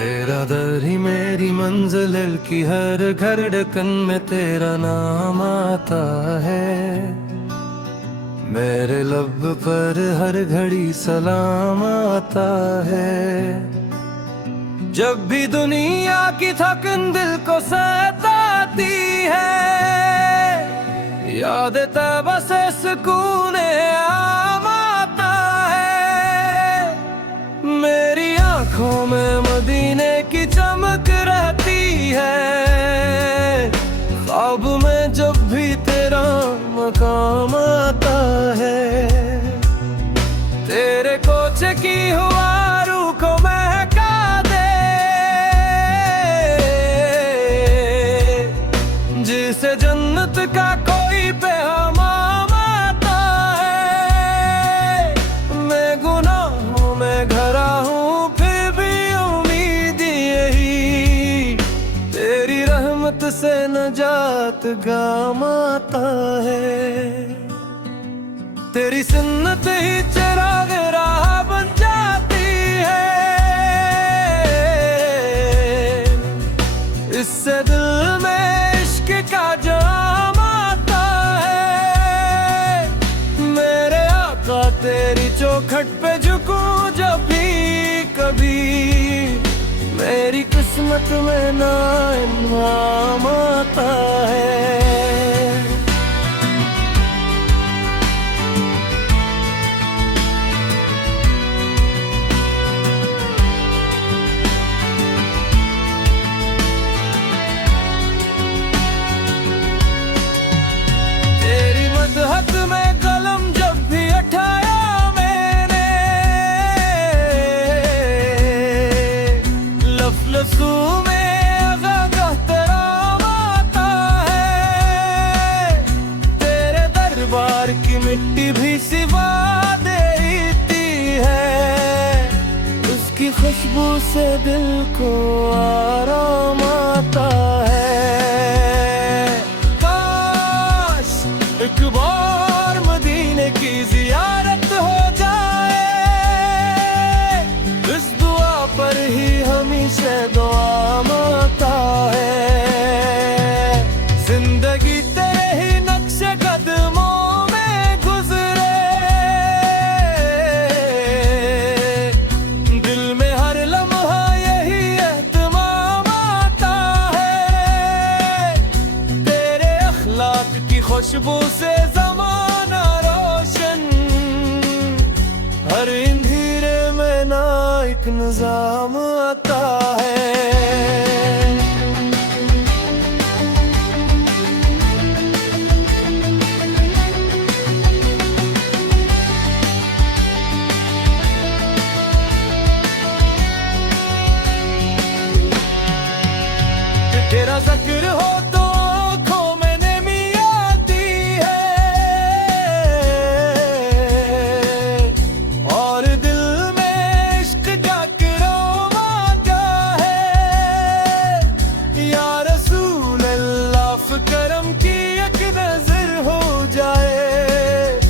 तेरा दर ही मेरी मंजिल की हर घर ढकन में तेरा नाम आता है। मेरे लब पर हर घड़ी सलाम आता है। जब भी दुनिया की थकन दिल को सताती है, याद तैबा से सुकून आम आता है। मेरी आंखों में मदीने की चमक रहती है। ख्वाब में जब भी तेरा मकाम आता है। तेरे कोचे की हुआ रूह को महका दे, जिसे जन्नत का कोई पैगाम आता है। मैं गुनाहों में घरा हूँ फिर भी उम्मीद यही, तेरी रहमत से नजात गाम आता है। तेरी सुन्नत ही चिराग राह बन जाती है। इससे दिल में इश्क का जाम आता है। मेरे आका तेरी चौखट पे झुकूं जब भी कभी, मेरी किस्मत में ना इनाम आता है। हक में कलम जब भी उठाया मैंने, लफ्लसू में आगा कहतराम आता है। तेरे दरबार की मिट्टी भी सिवा देती है। उसकी खुशबू से दिल को आराम आता है। एक बार मदीने की जियारत हो जाए, इस दुआ पर ही हमेशा दुआ मांगता है। जिंदगी तेरे ही नक्शे कदमों में गुजरे, दिल में हर लम्हा यही एहतमाम आता है। तेरे अखलाक की खुशबू से ज़माना रोशन, हर अंधेरे में ना एक निज़ाम आता है। तेरा ज़िक्र हो तो करम की एक नजर हो जाए,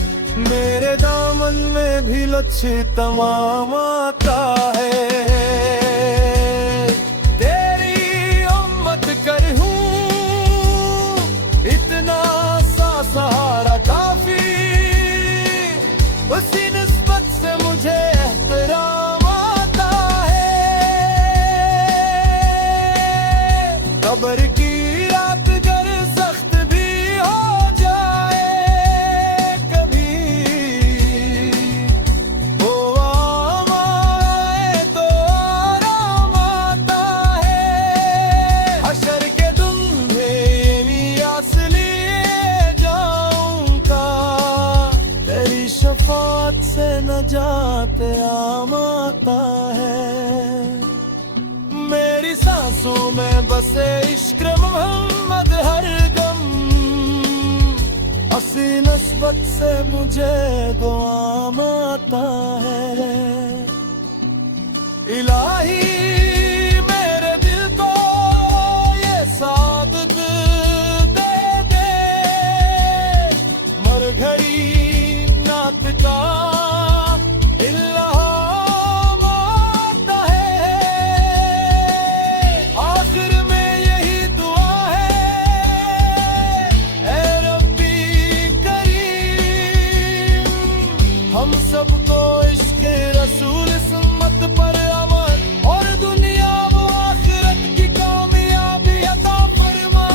मेरे दामन में भी लच्छे तमाम आता है। तेरी उम्मत कर हूँ इतना सा सहारा काफी, उसी निस्बत से मुझे एहतराम आता है। कब्र की से नजात आम आता है। मेरी सांसों में बसे इश्क मोहम्मद हर गम, असी नस्बत से मुझे दुआम आता है। इलाही मेरे दिल को ये सादत दे दे, मर घड़ी नात का इल्हाम आता है। सबको इश्क रसूल सुन्नत पर अमल और दुनिया वो आखिरत की कामयाबी अता फरमा।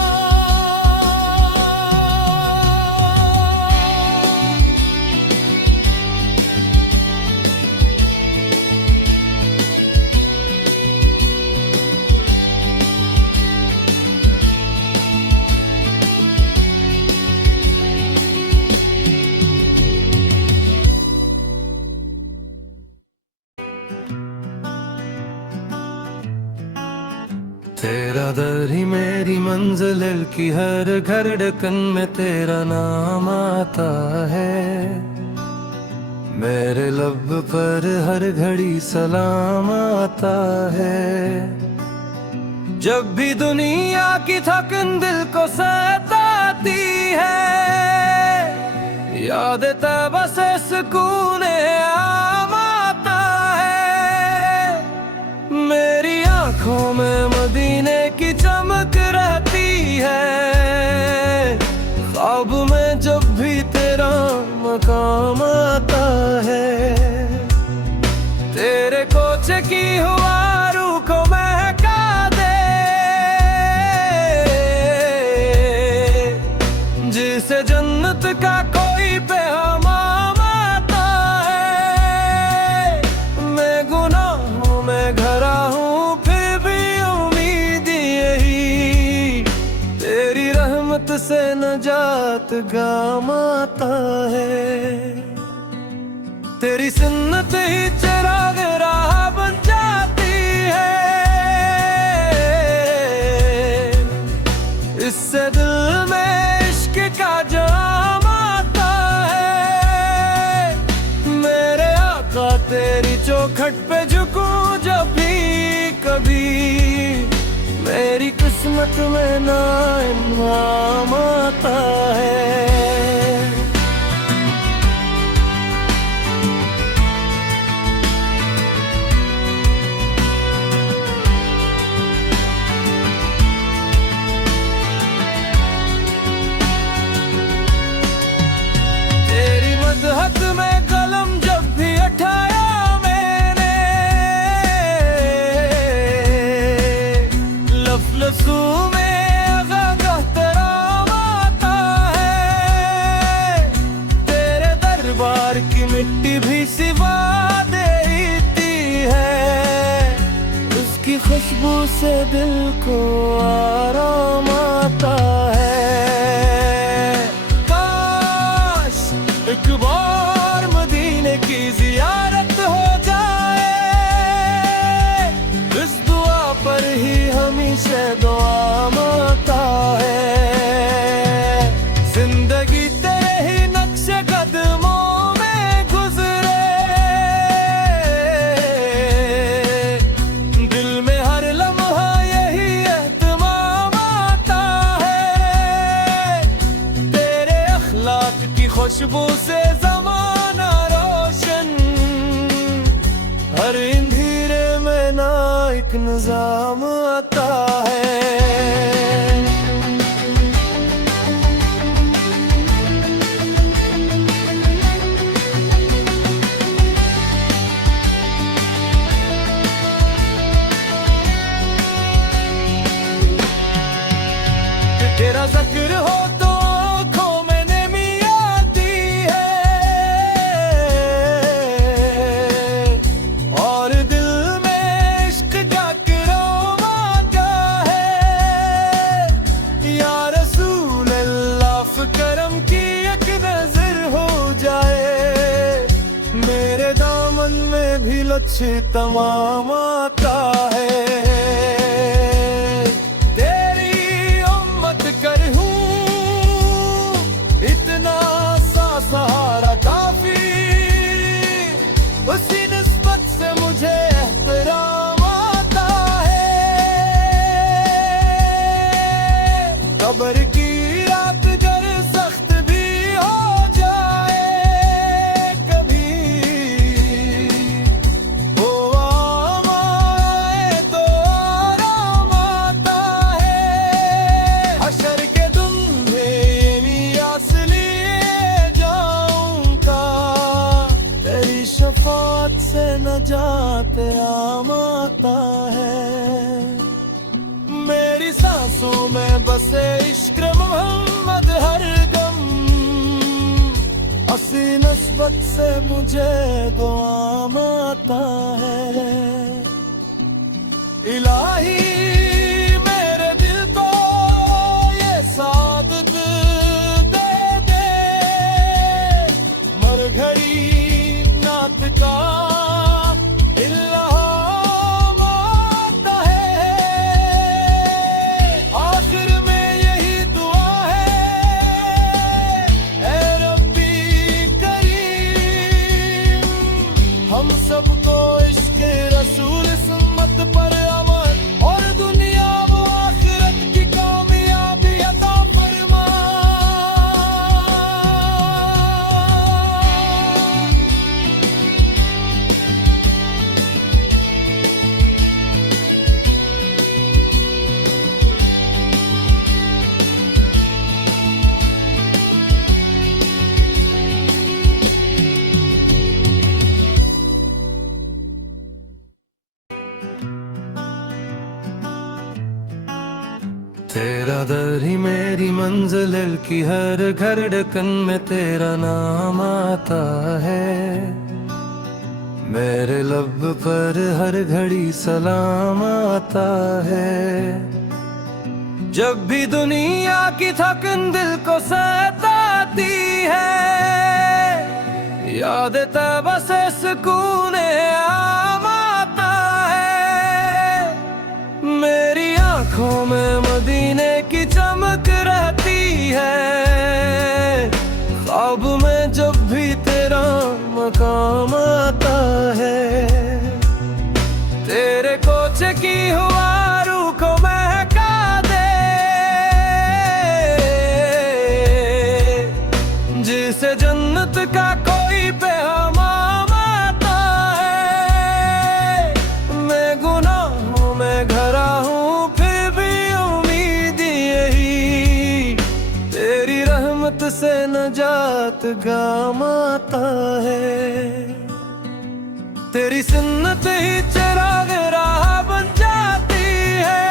तेरा दर ही मेरी मंजिल की हर घर ढकन में तेरा नाम आता है। मेरे लब पर हर घड़ी सलाम आता है। जब भी दुनिया की थकन दिल को सताती है, याद तैबा से सुकून आम आता है। मेरी आंखों में मदीने की चमक रहती है। ख्वाब में जब भी तेरा मकाम आता है। तेरे कोचे की हुआ रूह को महका दे, जिसे जन्नत का कोई पैगाम आता है। मैं गुनाहों में घरा हूँ से नजात गाम आता है। तेरी सुन्नत ही चिराग राह बन जाती है। इससे दिल में इश्क का जाम आता है। मेरे आका तेरी चौखट पे झुकूं जब भी कभी, मेरी किस्मत में ना इनाम आता है। तेरी मदहत में कलम जब भी उठाया लफ्ज़ों में आगा तराम आता है। तेरे दरबार की मिट्टी भी सिवा देती है। उसकी खुशबू से दिल को आराम आता है। काश एक बार मदीने की जियारत हो जाए, इस दुआ पर ही हमेशा दुआ मांगता है। जिंदगी तेरे ही नक्शे कदमों में गुजरे, दिल में हर लम्हा यही एहतमाम आता है। तेरे अखलाक की खुशबू से ज़माना रोशन, हर अंधेरे में ना एक निज़ाम आता है। तेरा ज़िक्र हो तो आँखों में नमी आती है, और दिल में इश्क का क़िराम आता है। या रसूल अल्लाह करम की एक नजर हो जाए, मेरे दामन में भी लच्छे तमाम आता है। सहारा काफी, उसी निस्बत से मुझे एहतराम आता है। कब्र की रात अगर सख्त भी हो जाए कभी, वो आए तो मुश्किलात से नजात आम आता है। मेरी सांसों में बसे इश्क मोहम्मद हर गम, असी नस्बत से मुझे दुआम आता है। इलाही मेरे दिल को ये सादत दे दे, मर घड़ी नात का इल्हाम आता है। आखिर में यही दुआ है, ए रब्बी करीम, हम सबको इश्क रसूल सुन्नत पर अमल और दुनिया व आखिरत की कामयाबी अता फरमा। तेरा दर ही मेरी मंजिल की हर घर ढकन में तेरा नाम आता है। मेरे लब पर हर घड़ी सलाम आता है। जब भी दुनिया की थकन दिल को सताती है, याद तैबा से सुकून आम आता है। मेरी आंखों में मदीने की चमक रहती है, ख्वाब में जब भी तेरा मकाम आता है। तेरे कोचे की हुआ रूह को महका दे, जिसे जन्नत का कोई पैगाम आता है। मैं गुनाहों में घरा हूँ, से नजात गाम आता है। तेरी सुन्नत ही चिराग राह बन जाती है,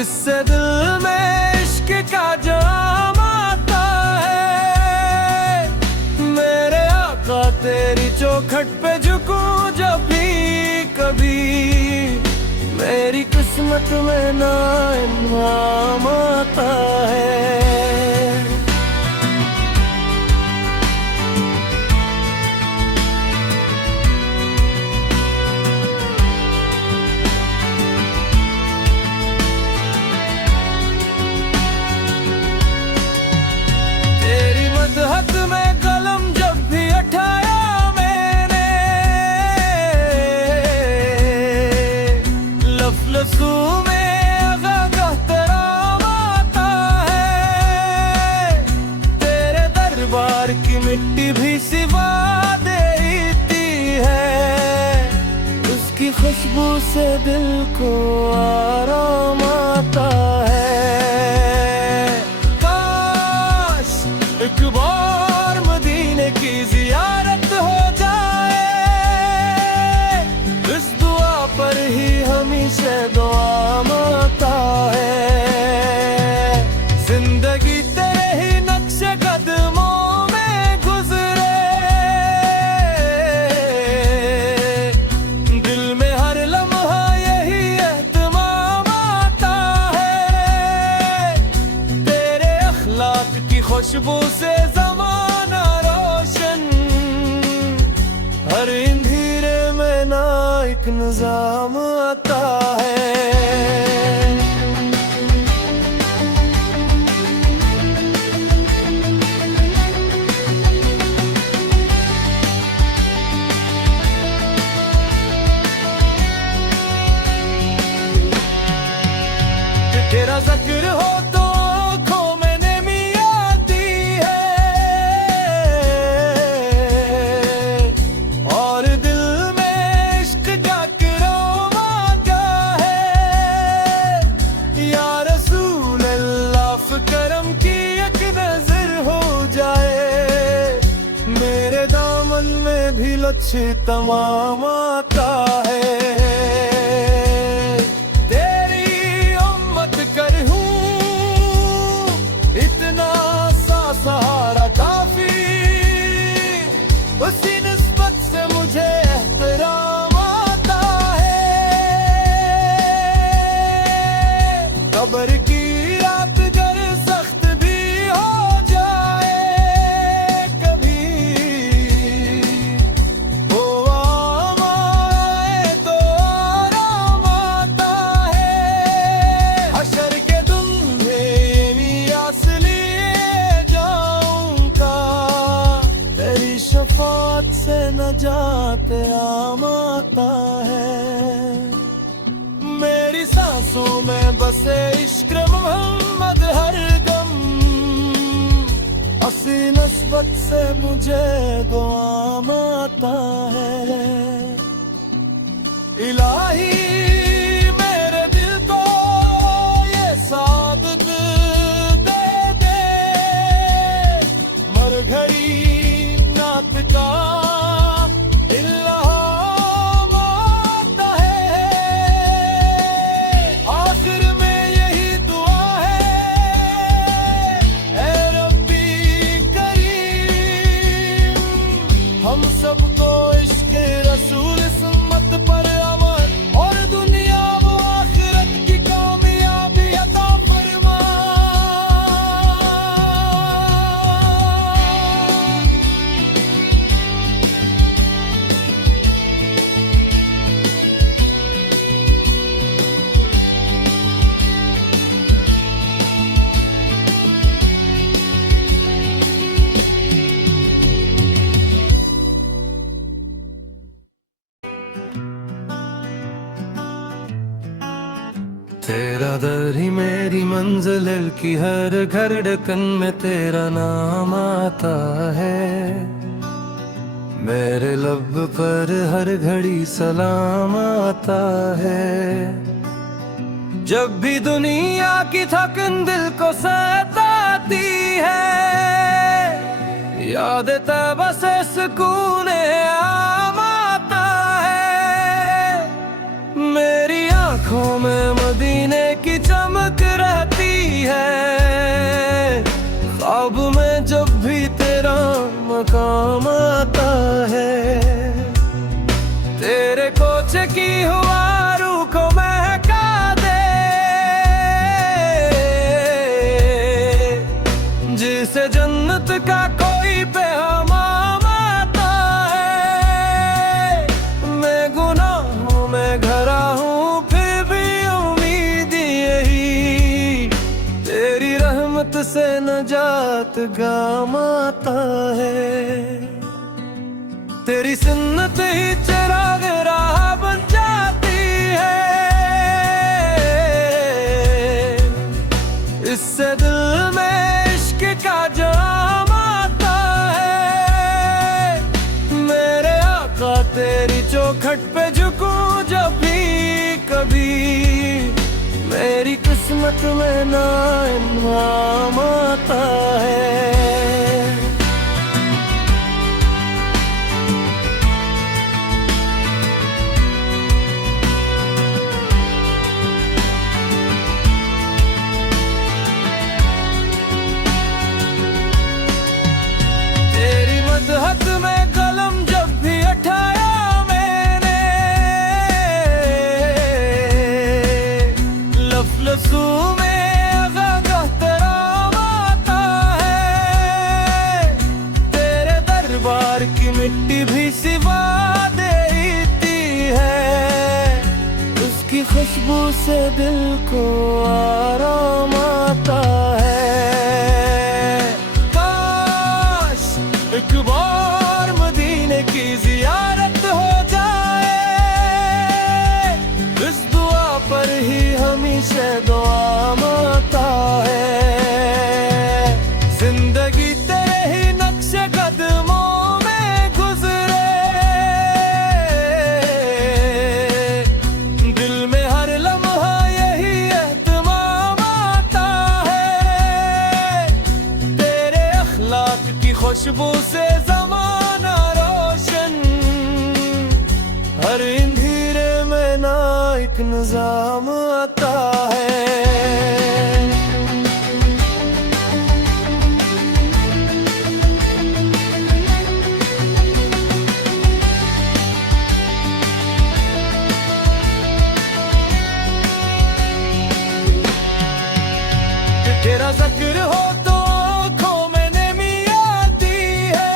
इससे दिल में इश्क का जाम आता है। मेरे आका तेरी चौखट पे झुकूं जब भी कभी, मेरी किस्मत में ना इनाम आता है। तेरी मदहत में कलम जब भी उठाया मैंने, लफ्ज़ों में आगा तेरा आता है। तेरे दरबार की मिट्टी भी सिवा देती है, उसकी खुशबू से दिल को आराम आता है। काश एक बार मदीने की जियारत हो जाए, इस दुआ पर ही हमेशा दुआ मांगता है। जिंदगी तेरे ही नक्शे कदमों में गुजरे, दिल में हर लम्हा यही एहतमाम आता है। में भी लच्छी तमाम आता है। तेरी उम्मत कर हूँ इतना सा सहारा काफी, उसी निस्बत से मुझे एहतराम आता है। कब्र की रात गर सख्त भी हो जाए कभी, वो आम आए तो आराम आता है। हशर के दिन में आस लिए जाऊंगा, तेरी शफात से नजात आम आता है। मेरी सांसों में बसे इश्क मोहम्मद हर दम, असी नस्बत से मुझे दुआम आता है। इलाही मेरे दिल को ये सादत दे दे, मर घड़ी नात का इल्हाम आता है। आखिर में यही दुआ है, ऐ रब्बी करीम, हम सबको इश्क रसूल सुन्नत पर अमल और दुनिया व आखिरत की कामयाबी अता फरमा। तेरा दर ही मेरी मंजिल की, हर घर ढकन में तेरा नाम आता है। मेरे लब पर हर घड़ी सलाम आता है। जब भी दुनिया की थकन दिल को सताती है, याद तैबा से सुकून आम आता है। मेरी आंखों में मदीने की चमक रहती है, ख्वाब में जब भी तेरा मकाम आता है। तेरे कोचे की हुआ रूह को महका दे, जिसे जन्नत का कोई पैगाम आता है। मैं गुनाहों में घरा हूँ, फिर भी उम्मीद यही, तेरी रहमत से नजात गाम आता है। तेरी सुन्नत ही चिराग राह बन जाती है, इससे दिल में इश्क का जाम आता है। मेरे आका तेरी चौखट पे झुकूं जब भी कभी, मेरी किस्मत में ना इनाम आता है। तेरी मदहत में कलम जब भी उठाया मैंने, लफ्ज़ों में अग़ाह तराम आता है। तेरे दरबार की मिट्टी भी सिवा देती है, उसकी खुशबू से दिल को आराम आता है। काश एक बार मदीने की ज़ियारत हो जाए, इस दुआ पर ही हमेशा दुआ आता है। जिंदगी तेरे ही नक्शे कदमों में गुजरे, दिल में हर लम्हा यही एहतमाम आता है। तेरे अखलाक की खुशबू से ज़माना रोशन निजाम आता है। तेरा जिक्र हो तो आँखों में नमी आती है,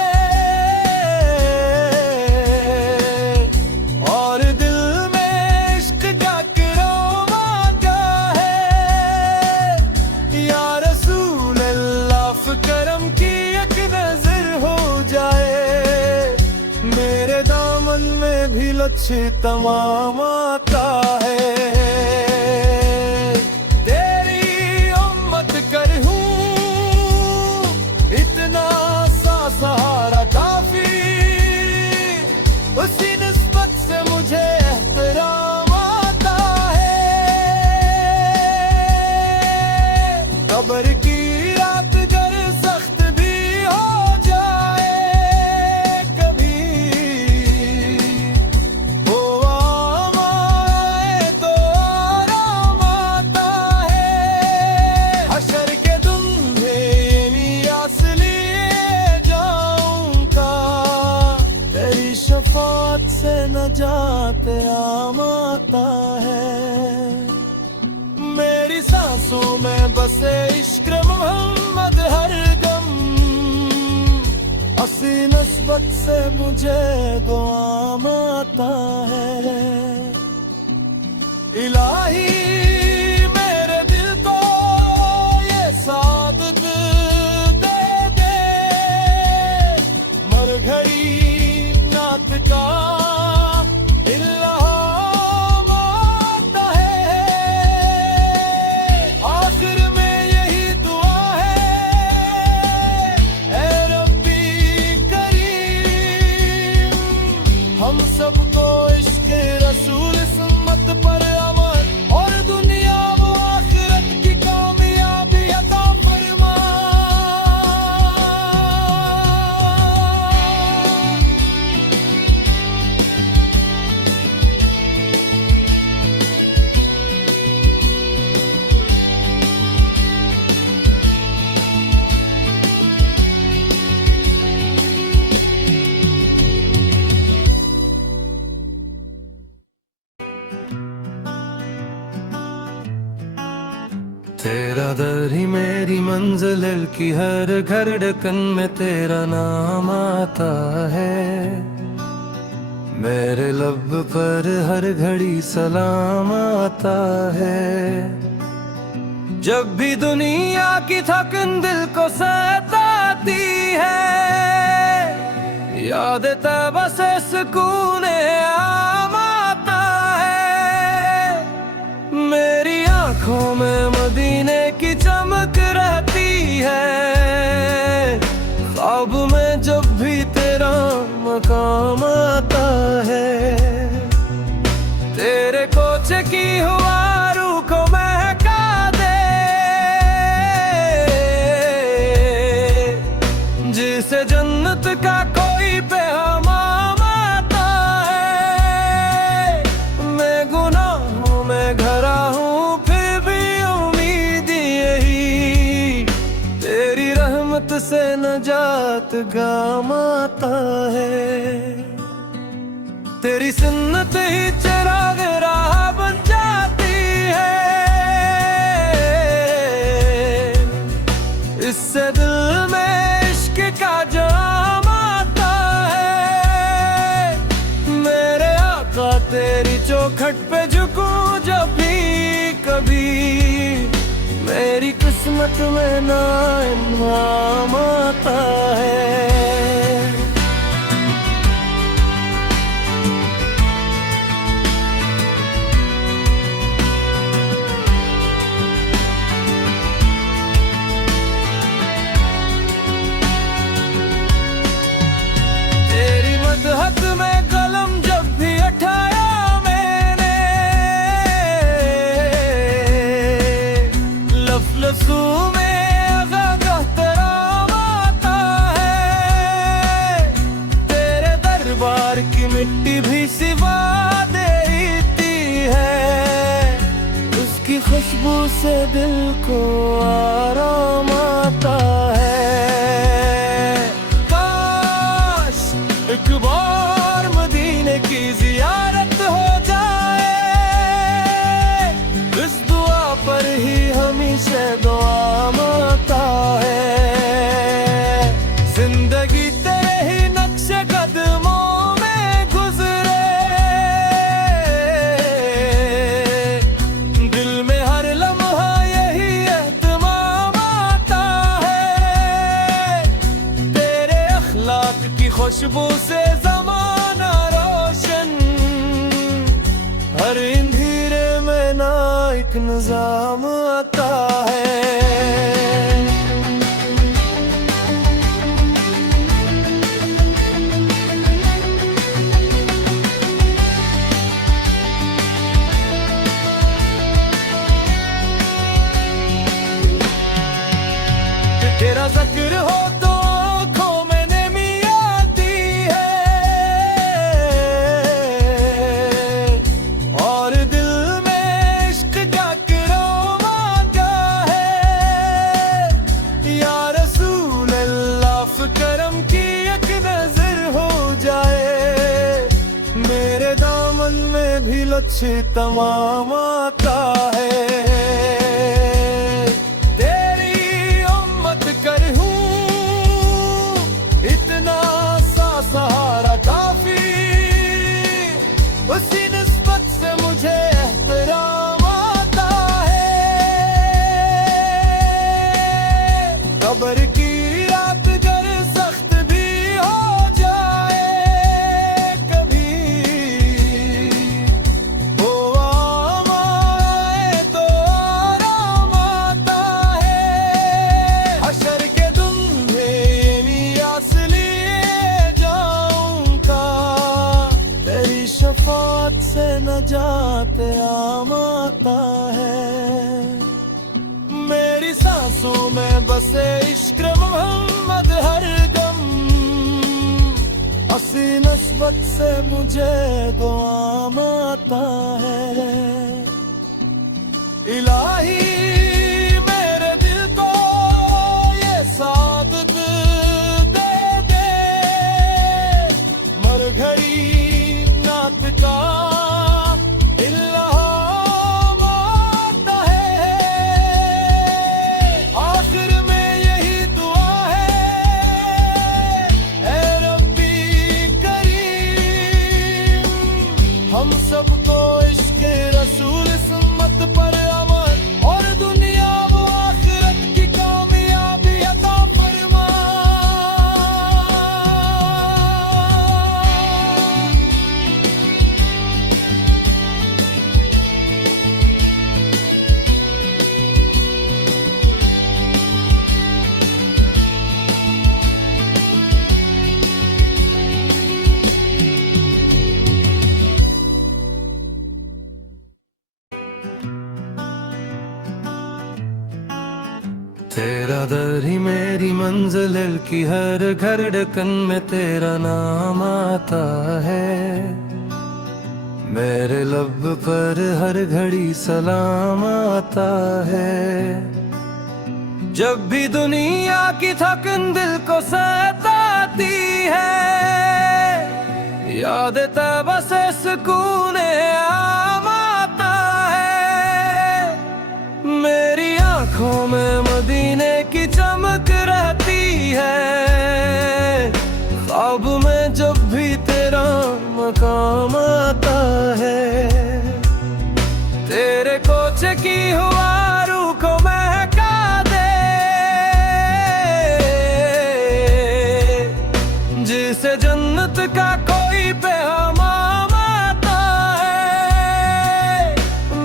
और दिल में इश्क का करोमा का है। या रसूल अल्लाह करम की एक नजर हो जाए, मेरे दामन में भी लच्छे तमाम आता है। कर हूँ इतना सा सहारा काफी, उसी निस्बत से मुझे एहतराम आता है। कब्र की रात गर सख्त भी हो जाए कभी, वो आए तो आराम आता है। हशर के दिन में आस लिए जाऊंगा, तेरी शफात से नजात आम आता है। मेरी सांसों में बसे इश्क मोहम्मद हर गम, असी नस्बत से मुझे दुआम आता है। इलाही मेरे दिल को ये सादत दे दे, मर घड़ी नात का इल्हाम आता है। आखिर में यही दुआ है, ऐ रब्बी करीम, हम सबको इश्क रसूल सुन्नत पर अमल और दुनिया व आखिरत की कामयाबी अता फरमा। तेरा दर ही मेरी मंजिल की, हर घर ढकन में तेरा नाम आता है। मेरे लब पर हर घड़ी सलाम आता है। जब भी दुनिया की थकन दिल को सताती है, याद तैबा से सुकून आम आता है। मेरी आंखों में मदीने की चमक रहती है, ख्वाब में जब भी तेरा मकाम आता है। तेरे कोचे की हुआ रूह को महका दे, जिसे जन्नत का कोई पैगाम आता है। मैं गुनाहों में घरा हूँ फिर भी उम्मीद यही, तेरी रहमत से नजात गाम आता है। तेरी सुन्नत ही चिराग राह बन जाती है, इससे दिल में इश्क का जाम आता है। मेरे आका तेरी चौखट पे झुकूं जब भी कभी, मेरी किस्मत में ना इनाम आता है। हाथ में कलम जब भी उठाया मैंने, लफ्ज़ों में आगाह तराम आता है। तेरे दरबार की मिट्टी भी सिवा देती है, की खुशबू से दिल को आराम आता है। काश एक बार मदीने की जियारत हो जाए, इस दुआ पर ही हमेशा दुआ मांगता है। जिंदगी तेरे ही नक्शे कदमों में गुजरे, दिल में हर लम्हा यही एहतमाम आता है। तेरे अखलाक की खुशबू से ज़माना रोशन, हर अंधेरे में ना एक निज़ाम आता है। तेरा जिक्र हो तो आँखों में नमी आती है, और दिल में इश्क का क़ुरान आता है। या रसूल अल्लाह करम की एक नजर हो जाए, मेरे दामन में भी लच्छे तमाम आता है। सहारा काफी, उसी निस्बत से मुझे एहतराम आता है। कब्र की रात गर सख्त भी हो जाए कभी, वो आम आए तो आराम आता है। हशर के दिन में असली शफात से नजात आम आता है। मेरी सांसों में बसे इश्क मोहम्मद हर दम, असी नस्बत से मुझे दुआम आता है। इलाही मेरे दिल को ये सादत दे दे, मर घड़ी का इल्हाम आता है। आखिर में यही दुआ है, ऐ रब्बी करीम, हम सबको इश्क रसूल सुन्नत पर अमल और दुनिया व आखिरत की कामयाबी अता फरमा। तेरा दर ही मेरी मंजिल की हर घर ढकन में तेरा नाम आता है। मेरे लब पर हर घड़ी सलाम आता है। जब भी दुनिया की थकन दिल को सताती है, याद तैबा से सुकून आम आता है। मेरी आंखों में मदीने की चमक रहती है, ख्वाब में जब भी तेरा मकाम आता है। तेरे कोचे की हुआ रूह को महका दे, जिसे जन्नत का कोई पैगाम आता है।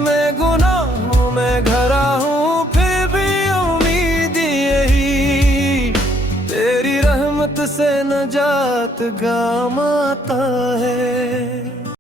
मैं गुनाहों में घरा हूँ फिर भी उम्मीद यही, तेरी रहमत से नजात गाम आता